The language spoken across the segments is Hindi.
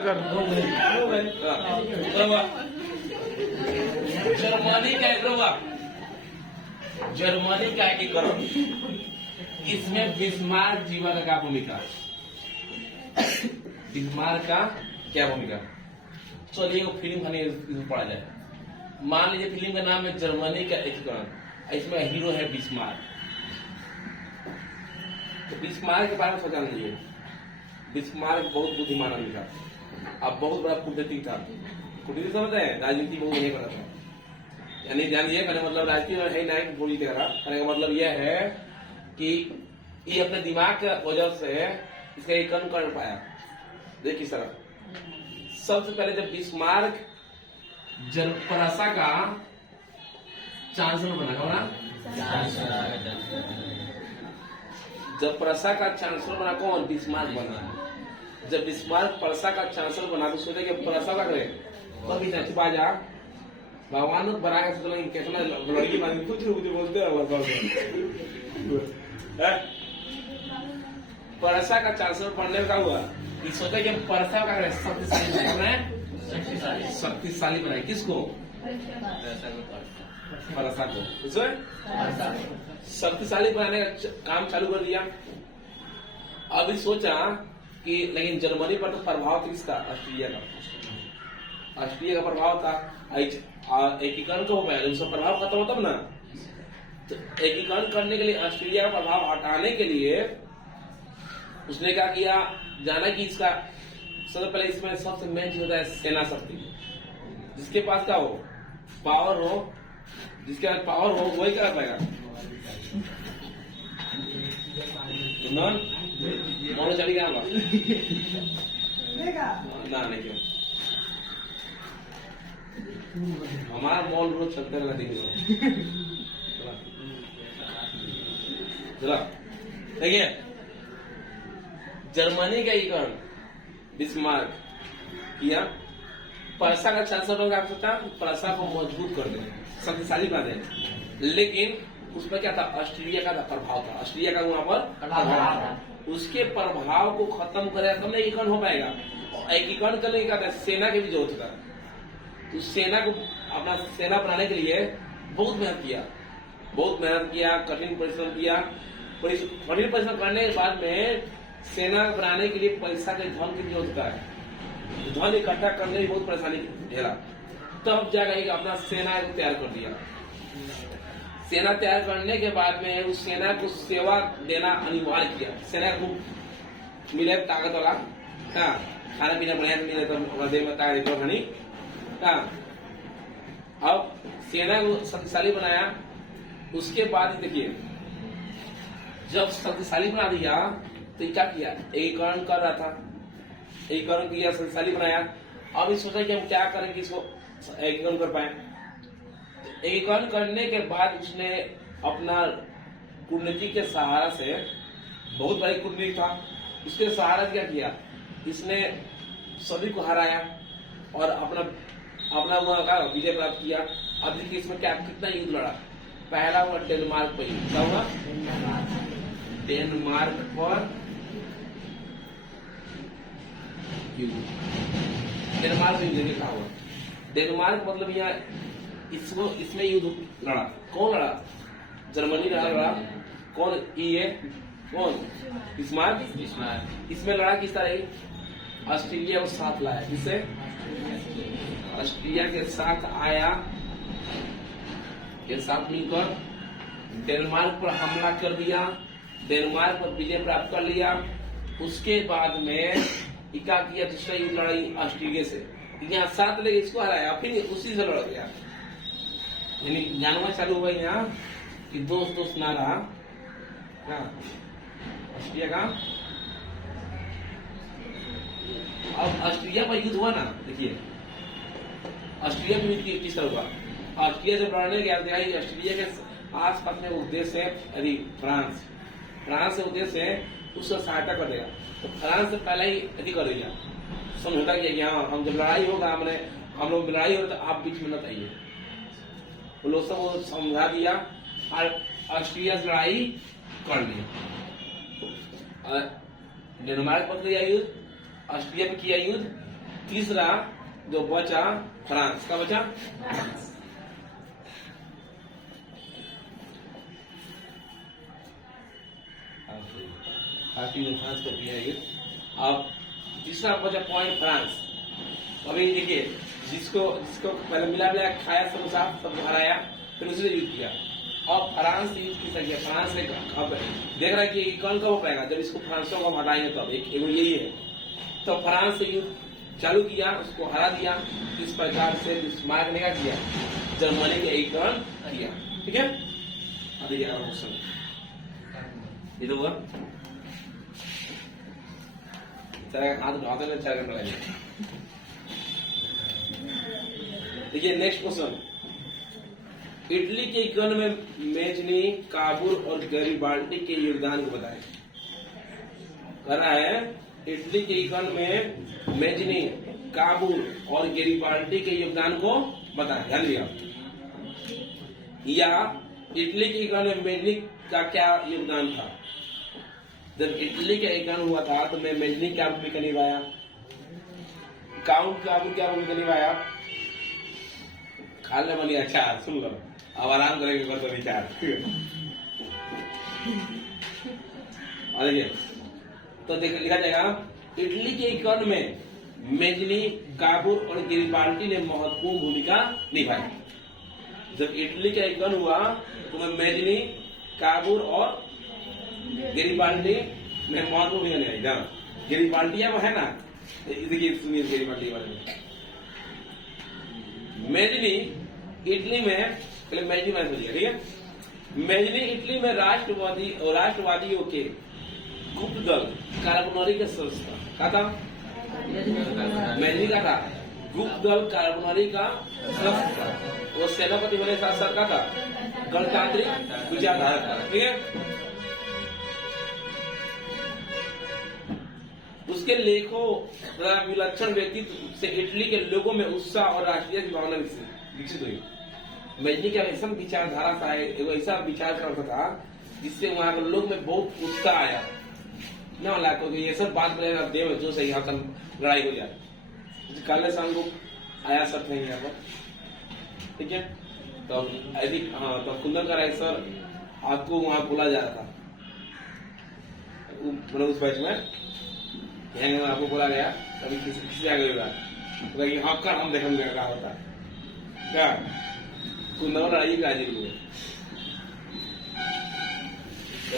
जर्मनी का जर्मनी का एकीकरण, इसमें बिस्मार्क जीवा का क्या भूमिका? बिस्मार्क का क्या भूमिका? चलिए वो फिल्म खाने इसमें पढ़ा जाए। मान लीजिए फिल्म का नाम है जर्मनी का एकीकरण, इसमें हीरो है बिस्मार्क। तो बिस्मार्क के बारे में सोचा लीजिए। बिस्मार्क बहुत बुद्धिमान आदमी था, अब बहुत बड़ा कूटनीतिक था। कूटनीतिक समझते हैं, राजनीति बहुत नहीं करता था। यानी ध्यान दिए, कहने मतलब राजनीति में है नहीं बोली दे रहा। कहने का मतलब यह है कि ये अपने दिमाग के वजह से इसका एकीकरण कर पाया। देखिए सर, सबसे पहले जब बिस्मार्क प्रशा का चांसलर बना, जब प्रशा का चांसलर बना कौन? बिस्मार्क बना। जब बिस्मार्क प्रशा का चांसलर बना तो सोचे कि प्रशा का करे कभी छुपा जा, भगवान बना के सोचना कैसा लड़की बात कुछ बोलते प्रशा का चांसलर बनने का हुआ कि सोचा कि प्रशा का करे शक्तिशाली बनाए। किसको? प्रशा को शक्तिशाली बनाने का काम चालू कर दिया। अभी सोचा कि लेकिन जर्मनी पर तो प्रभाव था किसका? ऑस्ट्रेलिया का। ऑस्ट्रेलिया का प्रभाव था। एकीकरण तो हो पाया, जब उसका प्रभाव खत्म हो तब ना। तो एकीकरण करने के लिए, ऑस्ट्रेलिया का प्रभाव हटाने के लिए उसने क्या किया? जाना कि इसका सबसे पहले इसमें सबसे मेन चीज होता है सेना शक्ति। जिसके पास क्या हो? पावर हो। जिसके पास पावर हो वही क्या पाएगा। मोनो चली गया ना, नहीं क्यों हमारा मॉल रोज चलते रहना चला। देखिए जर्मनी का एकीकरण बिस्मार्क किया। प्रशा का चांसलर का आवश्यकता, प्रशा को मजबूत कर दे, शक्तिशाली बना दे। लेकिन उसमें क्या था? ऑस्ट्रेलिया का प्रभाव था। ऑस्ट्रेलिया का वहां पर प्रभाव था। उसके प्रभाव को खत्म करे तब एकीकरण हो पाएगा। और एकीकरण करने का सेना की भी जरूरत था। तो सेना को, अपना सेना बनाने के लिए बहुत मेहनत किया, कठिन परिश्रम किया। कठिन परिश्रम करने के बाद में सेना बनाने के लिए पैसा के धन की जरूरत है। धन इकट्ठा करने में बहुत परेशानी झेला, तब जाकर अपना सेना को तैयार कर दिया। सेना तैयार करने के बाद में उस सेना को सेवा देना अनिवार्य किया। सेना को मिले ताकत वाला, खाना पीना बढ़िया मिले तो देह में ताकत घनी। अब सेना को शक्तिशाली बनाया। उसके बाद देखिए, जब शक्तिशाली बना दिया तो क्या किया? एकीकरण कर रहा था, एकीकरण किया, शक्तिशाली बनाया। अब इस सोचा कि हम क्या करें कि इसको एकीकरण कर पाए। एकीकरण करने के बाद उसने अपना कूटनीति के सहारा से, बहुत बड़ी कूटनीति था, उसके सहारा से क्या किया? इसने सभी को हराया और अपना वहां का विजय प्राप्त किया। अब देखिए इसमें क्या कितना युद्ध लड़ा। पहला हुआ डेनमार्क पर युद्ध। क्या हुआ? डेनमार्क पर युद्ध। डेनमार्क युद्ध क्या हुआ? डेनमार्क मतलब यहाँ इसमें युद्ध लड़ा। कौन लड़ा? जर्मनी लड़ा। कौन? ये कौन? बिस्मार्क। इसमें लड़ा किस तरह? ऑस्ट्रेलिया को साथ लाया। किससे? ऑस्ट्रेलिया के साथ आया, के साथ मिलकर डेनमार्क पर हमला कर दिया। डेनमार्क पर विजय प्राप्त कर लिया। उसके बाद में क्या किया? दूसरा युद्ध लड़ाई ऑस्ट्रेलिया से, यहाँ साथ लेके इसको हराया, फिर उसी से लड़ गया। यानी जानवर चालू हुआ यहाँ कि दोस्त ना रहा। ऑस्ट्रेलिया का अब ऑस्ट्रेलिया पर युद्ध हुआ ना। देखिए ऑस्ट्रेलिया में युद्ध किस तरह हुआ? ऑस्ट्रेलिया से लड़ने गया, ऑस्ट्रेलिया के आसपास में उद्देश्य है यदि फ्रांस से उद्देश्य है उसका सहायता कर देगा। तो फ्रांस से पहले ही यदि कर दिया, समझौता किया कि हाँ हम जब लड़ाई होगा, हम लोग लड़ाई हो तो आप बीच में न आइए। वो लोग सब समझा दिया और ऑस्ट्रेलिया से लड़ाई कर ली। डेनमार्क पर किया युद्ध, ऑस्ट्रेलिया में किया युद्ध, तीसरा जो बचा फ्रांस का बचा फ्रांस को किया है। अब तीसरा बचा पॉइंट फ्रांस। अभी देखिए जिसको पहले मिला खाया सब हराया, फिर उसी ने युद्ध किया। अब फ्रांस से युद्ध किसका किया? फ्रांस ने अब देख रहा है कि कौन कब हो पाएगा, जब इसको फ्रांसों को हटाएंगे तब एक यही है। तो फ्रांस से युद्ध चालू किया, उसको हरा दिया। इस प्रकार से बिस्मार्क ने क्या किया? जर्मनी के एकीकरण किया। ठीक है, अभी क्वेश्चन ये तो हुआ। हाथ उठाते में 4 घंटा लगेगा। देखिए नेक्स्ट क्वेश्चन, इटली के एकीकरण में मेजनी, काबुल और गैरिबाल्डी के योगदान को बताएं। कर रहा है इटली के एकीकरण में मेजनी, काबुल और गैरिबाल्डी के योगदान को बताएं। ध्यान दिया, या इटली के एकीकरण में मेजनी का क्या योगदान था? जब इटली का एकीकरण हुआ था तो मैं मेजनी क्या भूमिका निभाया, काबुल क्या भूमिका निभाया? खाने वाली अच्छा सुन लो, अब आराम करेंगे तो विचार। और देखिए तो लिखा जाएगा इटली के एकीकरण में मेजनी, काबुल और गैरिबाल्डी ने महत्वपूर्ण भूमिका निभाई। जब इटली का एकीकरण हुआ तो मैं मेजनी, काबुल और गैरिबाल्डी ने महत्वपूर्ण भूमिका निभाई। जाना गैरिबाल्डी वो है ना, देखिए सुनिए गैरिबाल्डी बारे में। मेजनी इटली में, पहले मेजनी में समझिए, ठीक है। मेजनी इटली में राष्ट्रवादियों के गुप्त दल कार्बोनरी के सदस्य था। मेजनी का था गुप्त दल कार्बोनरी का सदस्य था। वो सेनापति होने साथ साथ का था गणतांत्रिक विचारधारा था। ठीक है, उसके लेखों तथा विलक्षण व्यक्तित्व से इटली के लोगों में उत्साह और राष्ट्रीय की भावना विकसित हुई। मेजनी का ऐसा विचारधारा था, ऐसा विचार करता था जिससे वहां के लोग में बहुत उत्साह आया ना, क्योंकि ये सब बात करेगा देव जो सही यहाँ लड़ाई हो जाए। काले शाम को आया सब नहीं यहाँ पर, ठीक है। तो तो कुंदन का राय सर आपको वहां बोला जा रहा था, मतलब उस बैच में आपको बोला गया, कभी किसी आगे होगा आपका हम देखेंगे क्या होता है क्या। कुंदन लड़ाई का हाजिर हुए।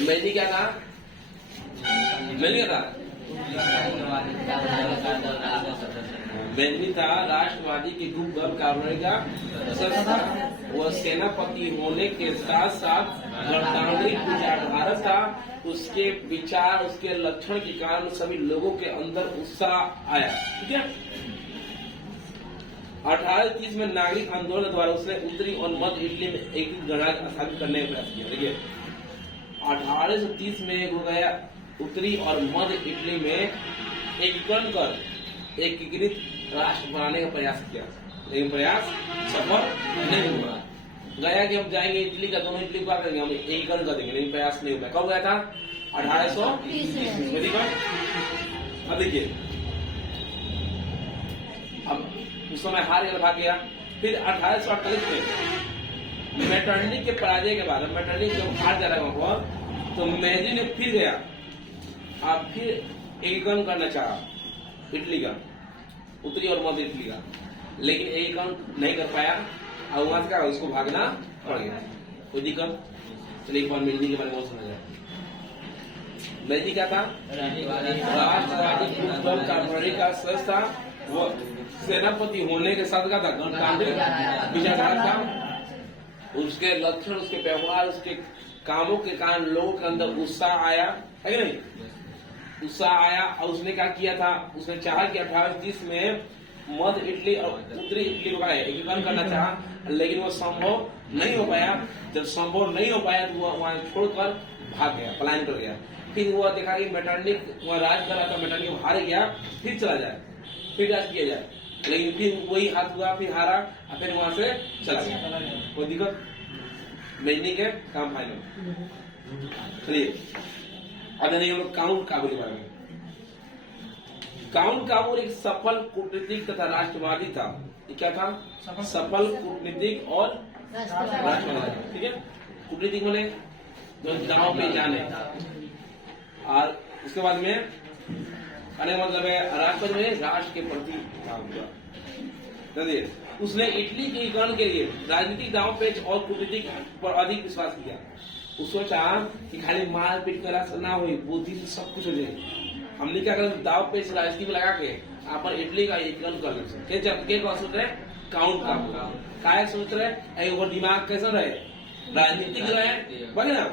मेजनी क्या था? मेजनी था राष्ट्रवादी के गुप्त दल कार्बोनरी का सदस्य। वह सेनापति होने के साथ साथ गणतांत्रिक विचारधारा था। उसके विचार, उसके लक्षण के कारण सभी लोगों के अंदर उत्साह आया। ठीक है, 1830 में नागरिक आंदोलन द्वारा उसने उत्तरी और मध्य इटली में एक गणराज्य स्थापित करने का प्रयास किया। देखिए 1830 में हो गया उत्तरी और मध्य इटली में एकीकरण कर एकीकृत राष्ट्र बनाने का प्रयास किया, लेकिन प्रयास सफल नहीं हुआ। गया कि हम जाएंगे इटली का, दोनों इटली का करेंगे, हम एकीकरण कर देंगे, लेकिन प्रयास नहीं हुआ। कब गया था? 1830 में। अब देखिए, अब उस समय हार गया, भाग गया। फिर 1848 में मेटरनिक के पराजय के बाद, मेटरनिक जब हार जा रहा हुआ तो मेजनी ने फिर गया, आप फिर एकीकरण करना चाहा इटली का, उत्तरी और मध्य इटली का, लेकिन एकीकरण नहीं कर पाया और वहां से क्या उसको भागना पड़ गया। कोई दिक्कत? चलिए एक बार मेजनी के बारे में समझ जाए। मेजनी क्या था? राष्ट्रवादी गुप्त दल कार्बोनरी का सदस्य था। वह सेनापति होने के साथ का था गणतांत्रिक विचारधारा था। उसके लक्षण, उसके व्यवहार, उसके कामों के कारण लोगों के अंदर उत्साह आया, है कि नहीं? उत्साह आया और उसने क्या किया था? उसने चाहा कि 1830 में मध्य इटली और उत्तरी इटली का एकीकरण करना चाहा, लेकिन वो संभव नहीं हो पाया। जब संभव नहीं हो पाया तो वह वहां छोड़कर भाग गया, पलायन कर गया। फिर वह देखा कि मेटरनिक वहां राज कर रहा था, मेटरनिक हार गया, फिर चला जाए, फिर राज किया जाए, लेकिन फिर वही हाथ हुआ, फिर हारा और फिर वहां से चला गया। कोई दिक्कत? मेजनी के काम फाइनल। चलिए अब हम लोग काबुल के बारे में। काउंट काबूल एक सफल कूटनीतिक तथा राष्ट्रवादी था। ये क्या था? सफल कूटनीतिक और राष्ट्रवादी। ठीक है, कूटनीतिक मैंने जो दांव पे जाने, और उसके बाद में आने का मतलब है राष्ट्रवादी में राष्ट्र के प्रति काम हुआ। उसने इटली के एकीकरण के लिए राजनीतिक दांव पेच और कूटनीतिक पर अधिक विश्वास किया। उस सोचा कि खाली मारपीट करा से ना हो, बुद्धि से सब कुछ हो जाए। हमने क्या कर दाव पेच राजनीति में लगा के अपन इटली का एकीकरण कर ले। क्या सोच रहे? काउंट का काय सोच रहे? वो दिमाग कैसा रहे? राजनीतिक रहे, बने ना।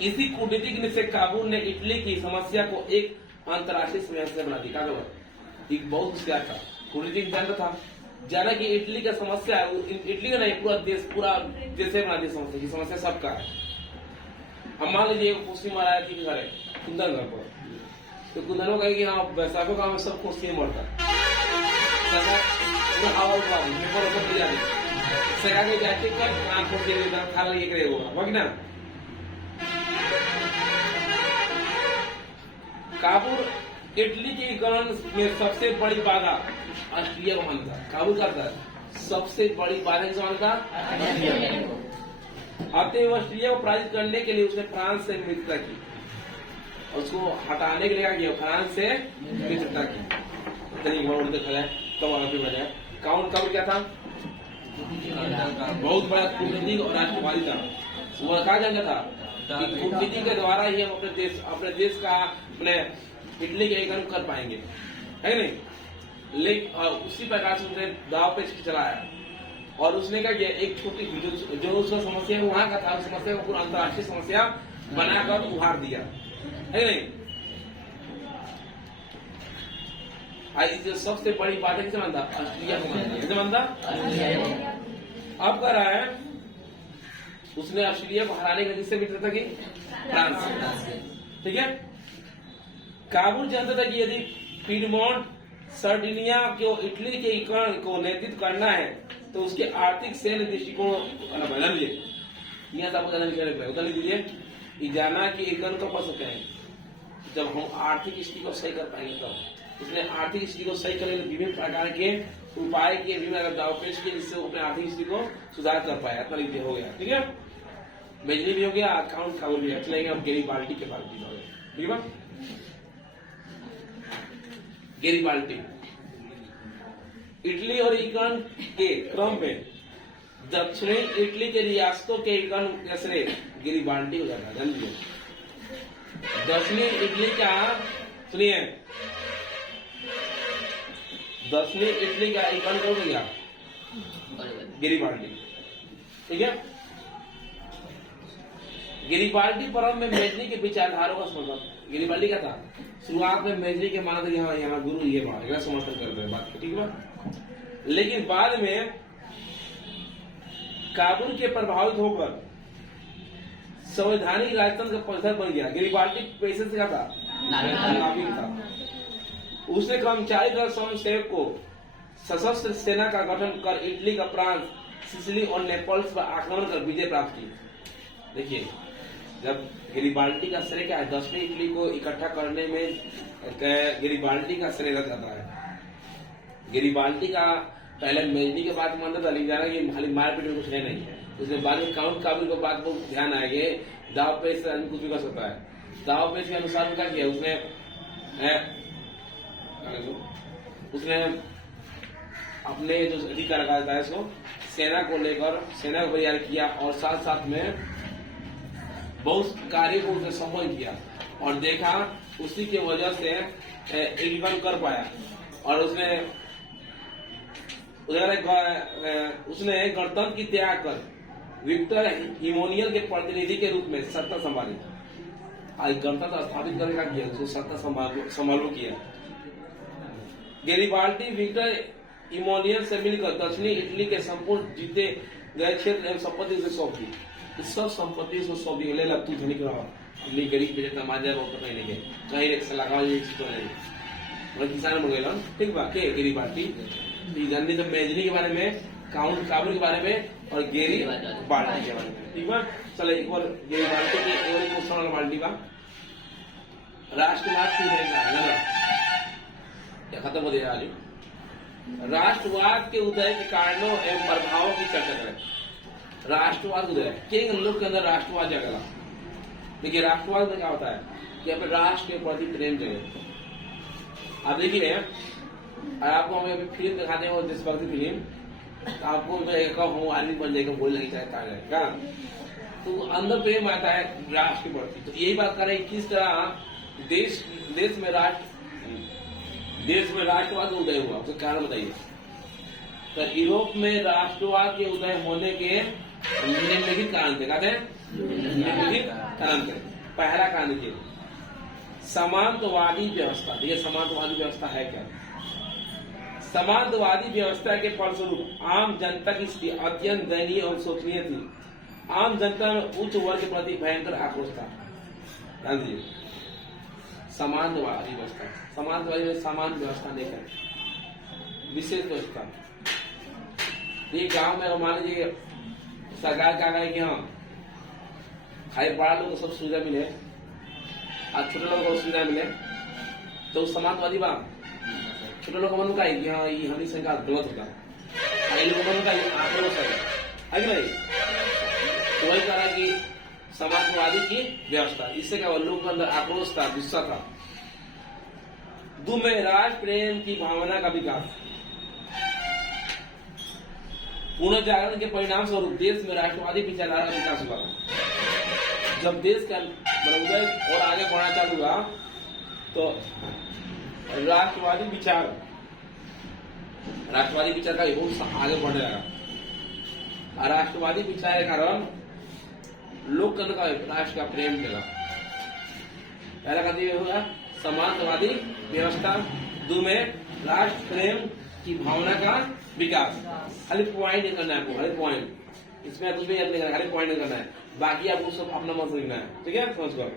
इसी कूटनीतिक से काबुल ने इटली की समस्या को एक अंतर्राष्ट्रीय समस्या बना दी। एक बहुत होशियार था, कूटनीतिक जानता था जाना कि इटली का समस्या, इटली का नहीं पूरा देश से बना दी समस्या की। समस्या सबका है। हम मान लीजिए मुस्लिम आया कि घर है कुंदन घर पर, तो कुंदन कहे कि हाँ बैसाखों का हमें सब मुस्लिम मरता है, खा लिए ना। काबुल इटली के एकीकरण में सबसे बड़ी बाधा ऑस्ट्रिया को मानता। काबुल का था सबसे बड़ी बाधा किसे मानता? अतः ऑस्ट्रिया को पराजित करने के लिए उसने फ्रांस से मित्रता की, और उसको हटाने के लिए क्या किया? फ्रांस से मित्रता की। तब आगे बढ़ा काउंट काबुल क्या था? बहुत बड़ा कूटनीतिक और राष्ट्रवादी था। वो कहा जाता था कि कूटनीति के द्वारा ही हम अपने देश का अपने इटली के एकीकरण कर पाएंगे, है नहीं। लेकिन उसी प्रकार से उसने दाव पेच चलाया, और उसने क्या किया? एक छोटी जो उसका समस्या वहां का था, उस समस्या को पूरा अंतर्राष्ट्रीय समस्या बनाकर उभार दिया, है नहीं। जो सबसे बड़ी बात है किसे मानता? ऑस्ट्रिया को मानता। किसे मानता? अब कर रहा है उसने ऑस्ट्रेलिया को हराने का किससे मित्रता की? फ्रांस से। ठीक है, काबुल जानता था कि यदि पीडमोंट सर्डिनिया को इटली के एकीकरण को नेतृत्व करना है तो उसके आर्थिक सैन्य दृष्टिकोण बदल लिए। यहाँ से आपको बदल दीजिए जाना कि एकीकरण कब कर सकते हैं? जब हम आर्थिक स्थिति को सही कर पाएंगे तब। उसने आर्थिक स्थिति को सही करने के लिए विभिन्न प्रकार के उपाय किए, विभिन्न दाव पेच किए, जिससे अपने आर्थिक स्थिति को सुधार कर पाया। इतना लिखिए हो गया। ठीक है, बिजली भी हो गया, अकाउंट काबुल भी। चलेंगे हम गेरिबाल्डी के बारे में। ठीक है, गेरिबाल्डी इटली और एकीकरण के क्रम में दक्षिणी इटली के रियासतों के एकीकरण का श्रेय गेरिबाल्डी हो जाता है। जान लीजिए, दक्षिणी इटली का, सुनिए, दक्षिणी इटली का एकीकरण कौन किया? गेरिबाल्डी। ठीक है, गेरिबाल्डी पर्व में मेजनी के विचारधारों का समर्थन। गेरिबाल्डी क्या था? शुरुआत में मेजनी के माना था यहाँ गुरु ये माना समर्थन करते हैं बात। ठीक है, लेकिन बाद में काबुल के प्रभावित होकर संवैधानिक राजतंत्र का पक्षधर बन गया। गेरिबाल्डी पैसे से क्या था? नाविक था। उसने कर्मचारी दल स्वयंसेवक को सशस्त्र सेना का गठन कर इटली का प्रांत, सिसिली और नेपल्स पर आक्रमण कर विजय प्राप्त की। देखिए, जब गेरिबाल्डी का श्रेय क्या है? दक्षिणी इटली को इकट्ठा करने में गेरिबाल्डी का श्रेय जाता है। गेरिबाल्डी का पहले मेजनी के बाद मानता था, लेकिन जाना कि खाली मारपीट में कुछ है नहीं। उसने बाद में काउंट काबुल के बाद बहुत ध्यान आएगा, दाव पेच से कुछ भी कर सकता है। दाव पेच के अनुसार क्या किया? उसने अपने जो अधिकार का है इसको सेना को लेकर सेना को तैयार किया, और साथ साथ में बहुत कार्य को उसने संपन्न किया, और देखा उसी के वजह से एकीकरण कर पाया। और उसने गणतंत्र की त्याग कर विक्टर इमोनियल के प्रतिनिधि के रूप में सत्ता संभाली। आज गणतंत्र स्थापित करने का किया, उसको सत्ता संभालू किया। गेरिबाल्डी विक्टर इमोनियल से मिलकर दक्षिणी इटली के संपूर्ण जीते गए क्षेत्र एवं संपत्ति उसे सौंप दी। इस सब संपत्ति उसको सौंप दी। ले ला तू धनिक रहा, अपनी गरीब पे जितना माजा वो तो नहीं गए, कहीं एक सलाह नहीं किसान हो गए। ठीक बा के गेरिबाल्डी जानने जब मेजनी के बारे में, काउंट काबुल के बारे में और गेरिबाल्डी के बारे में। ठीक बा, चलो एक बार गेरिबाल्डी की एक क्वेश्चन वाला बाल्टी बा। राष्ट्रवाद की उदय का है क्या खत्म हो गया आज। राष्ट्रवाद के उदय के कारणों एवं प्रभावों की चर्चा करें। राष्ट्रवाद उदय किन लोग के अंदर राष्ट्रवाद जगला। देखिए राष्ट्रवाद में क्या होता है कि अपने राष्ट्र के प्रति प्रेम जगे। आप देखिए आपको हम फिल्म दिखाते हैं देशभक्ति फिल्म, तो आपको मैं हूँ आर्मी बन जाएगा बोल लगी जाएगा तो अंदर प्रेम आता है राष्ट्र के प्रति। तो यही बात कर रहे हैं किस तरह देश में राष्ट्रवाद उदय हुआ, उसका कारण बताइए। तो यूरोप में राष्ट्रवाद के उदय होने के निम्नलिखित कारण थे। कहते हैं निम्नलिखित कारण थे। पहला कारण देखिए समांतवादी व्यवस्था। देखिए समांतवादी व्यवस्था है क्या। समांतवादी व्यवस्था के फलस्वरूप आम जनता की स्थिति अत्यंत दयनीय और शोचनीय थी। आम जनता में उच्च वर्ग के प्रति भयंकर आक्रोश था। ध्यान दीजिए समांतवादी व्यवस्था, समांतवादी में समान व्यवस्था लेकर विशेष व्यवस्था। ये गांव में मान लीजिए सरकार क्या कहे कि हाँ खाली बड़ा लोग को सब सुविधा मिले और छोटे लोगों को सुविधा मिले, तो समांतवादी बात। छोटे लोग मन का कि हाँ ये हमारी सरकार गलत होता है, लोगों मन का आक्रोश है कि नहीं। तो वही कहा कि समाजवादी की व्यवस्था, इससे क्या लोगों के अंदर आक्रोश था, गुस्सा था। दो में राष्ट्र प्रेम की भावना का विकास। पुनर्जागरण के परिणाम स्वरूप देश में राष्ट्रवादी विचारधारा का विकास हुआ। जब देश का उदय और आगे बढ़ना चालू हुआ तो राष्ट्रवादी विचार का योग आगे बढ़ने लगा। राष्ट्रवादी विचार के कारण लोग का राष्ट्र का प्रेम मिला। पहला कथी हुआ समांतवादी व्यवस्था। दो में राष्ट्र प्रेम की भावना का विकास। खाली पॉइंट नहीं करना है आपको, खाली पॉइंट, इसमें कुछ भी याद नहीं करना, खाली पॉइंट नहीं करना है, बाकी आपको सब अपना मन से लिखना है। ठीक है समझ कर।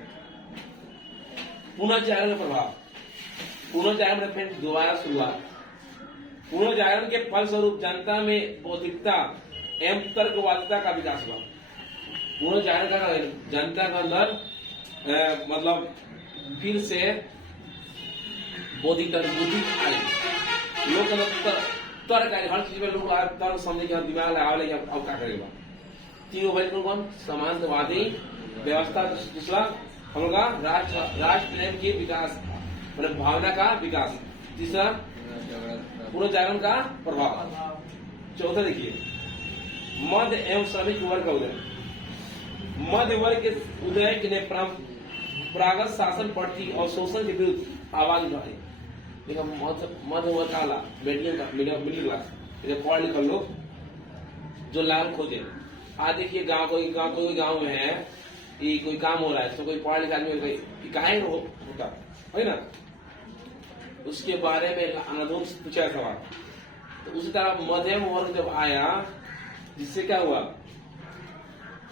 पुनर्जागरण का प्रभाव। पुनर्जागरण में दोबारा शुरुआत। पुनर्जागरण के फलस्वरूप जनता में बौद्धिकता एवं तर्कवादिता का विकास हुआ। पुनर्जागरण का जनता के अंदर मतलब फिर से बौद्धिक बुद्धि आई। लोग तर्क आई, हर चीज में लोग तर्क समझे कि दिमाग लगावे अब क्या करेगा। तीनों भाई कौन समांतवादी व्यवस्था। दूसरा हम लोग का राष्ट्र प्रेम के विकास मतलब भावना का विकास। तीसरा पुनर्जागरण का प्रभाव। चौथा देखिए मध्य एवं श्रमिक वर्ग का उदय। मध्य वर्ग के उदय के लिए परंपरागत शासन पद्धति और शोषण के विरुद्ध आवाज उठाई। देखा मध्य वर्ग का मिडिल क्लास पढ़ लिखा लोग जो लाभ खोजे। आज देखिए कोई गांव में है कि कोई काम हो रहा है तो कोई पढ़ा लिखा आदमी काहे होता है ना, उसके बारे में अनाधुन पूछा सवाल। तो उसी तरह मध्यम वर्ग जब आया जिससे क्या हुआ,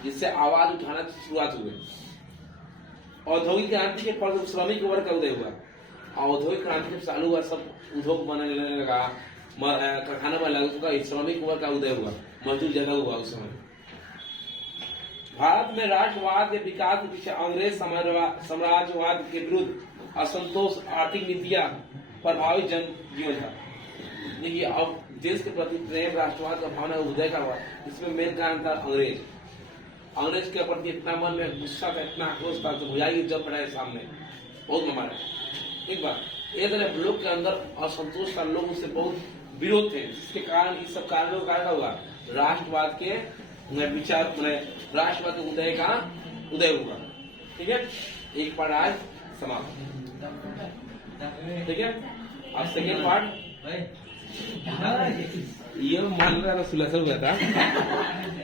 जिससे आवाज उठाना शुरुआत हुई। औद्योगिक क्रांति के फल श्रमिक वर्ग का उदय हुआ। औद्योगिक क्रांति जब चालू हुआ सब उद्योग बनने लगा, कारखाना बनने लगा, श्रमिक वर्ग का उदय हुआ, मजदूर ज्यादा हुआ उस समय। भारत में राष्ट्रवाद के विकास के पीछे अंग्रेज साम्राज्यवाद के विरुद्ध असंतोष, आर्थिक नीतियां प्रभावित जन जीवन था। देखिए अब देश के प्रति प्रेम, राष्ट्रवाद का भावना उदय का हुआ, इसमें मेन कारण था अंग्रेज के प्रति इतना मन में गुस्सा था, इतना आक्रोश था, तो भुजाई जब पड़ा है सामने बहुत मारा। एक बार एक तरह लोग के अंदर असंतोष था, लोग उससे बहुत विरोध थे, जिसके कारण इस सब कारणों का कारण हुआ राष्ट्रवाद के विचार, राष्ट्रवाद के उदय का उदय हुआ। ठीक है, एक पार्ट आज समाप्त। ठीक है, अब सेकेंड पार्ट ये मान रहा था।